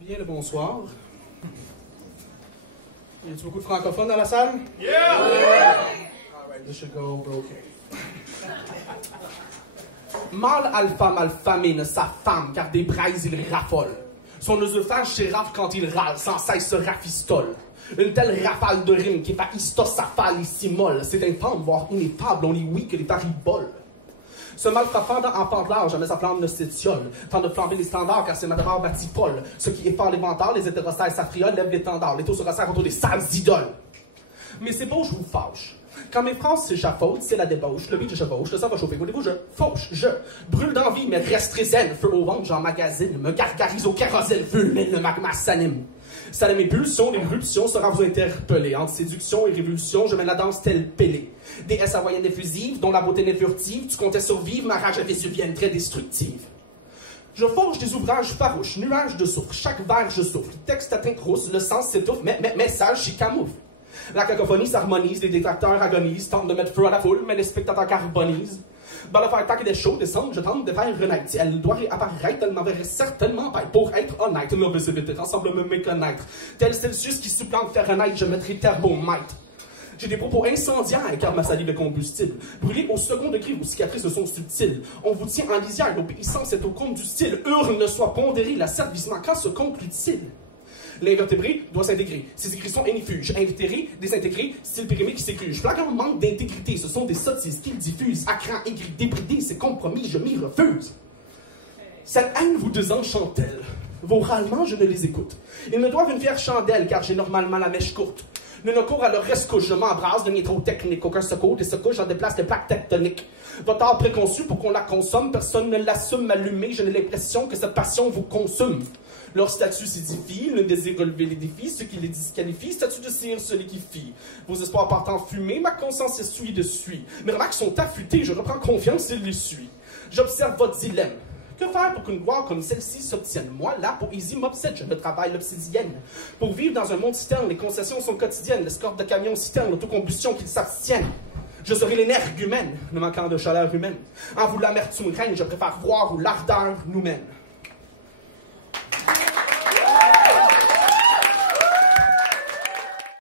Bien le bonsoir. Y a-t-il beaucoup de francophones dans la salle? Yeah! Alright, this should go over okay. Mâle alpha malfamine sa femme, car des braises il raffole. Son œsophage s'érafle quand il râle, sans cesse se rafistole. Une telle rafale de rimes qui fait histosafale et s'immole. C'est infâme, voire ineffable, on lit oui que les pariboles. Ce mal frappant enfant de l'âge, jamais sa flamme ne s'étiole. Tant de flamber les standards, car c'est Matador batipole. Ce qui effare les vantards, les hétérostères s'affriolent, lèvent l'étendard. Les taux se resserrent autour des sales idoles. Mais c'est beau, je vous fâche. Quand mes phrases s'échafaudent, c'est la débauche. Le beat, je chevauche, le sang va chauffer. Voulez-vous, je fauche, je brûle d'envie, mais reste très zen. Feu au ventre, j'emmagasine. Me gargarise au kérosène, fulmine, le magma s'anime. Ça de mes pulsions, l'éruption sera vous interpeller. Entre séduction et révulsion, je mène la danse telle Pélé. Des S hawaïennes effusives, dont la beauté n'est furtive, tu comptais survivre, ma rage vésuvienne très destructive. Je forge des ouvrages farouches, nuages de soufre, chaque vers je souffle, texte atteint rousse, le sens s'étouffe, mais message j'y camoufle. La cacophonie s'harmonise, les détracteurs agonisent, tentent de mettre feu à la foule, mais les spectateurs carbonisent. Dans le faire tac et des shows descendent, je tente de faire renaître. Si elle doit réapparaître, elle m'enverrait certainement pas. Pour être honnête, l'obésité ensemble me méconnaître. Tel Celsius qui supplante faire renaître, je mettrai thermomètre. J'ai des propos incendiaires car ma salive est combustible. Brûlés au second degré, vos cicatrices sont subtiles. On vous tient en lisière, l'obéissance est au compte du style. Hurle ne soit pondéré, l'asservissement quand se conclut-il? L'invertébré doit s'intégrer. Ces écrits sont inifuges, invitérés, désintégrés, style périmé qui s'écluge. Flagrant manque d'intégrité, ce sont des sottises qu'ils diffusent. À cran aigri, débridé, c'est compromis, je m'y refuse. Cette haine vous désenchante-t-elle? Vos râlements, je ne les écoute. Ils me doivent une fière chandelle, car j'ai normalement la mèche courte. Nul ne court à leur rescouche, je m'embrasse de trop technique. Aucun secours, des secouches, j'en déplace les plaques tectoniques. Votre art préconçu pour qu'on la consomme, personne ne l'assume allumé, je n'ai l'impression que cette passion vous consume. Leur statut s'édifie, l'un désire relever les défis, ceux qui les disqualifient, statut de cire, celui qui fie. Vos espoirs partent en fumée, ma conscience essuie de suie. Mes remarques sont affûtées, je reprends confiance et les suis. J'observe votre dilemme. Que faire pour qu'une gloire comme celle-ci s'obtienne? Moi, la poésie m'obsède, je ne travaille l'obsidienne. Pour vivre dans un monde citerne, les concessions sont quotidiennes, l'escorte de camions citerne, l'autocombustion qu'ils s'abstiennent. Je serai l'énergumène, ne manquant de chaleur humaine. En vous l'amertume règne, je préfère voir où l'ardeur nous mène.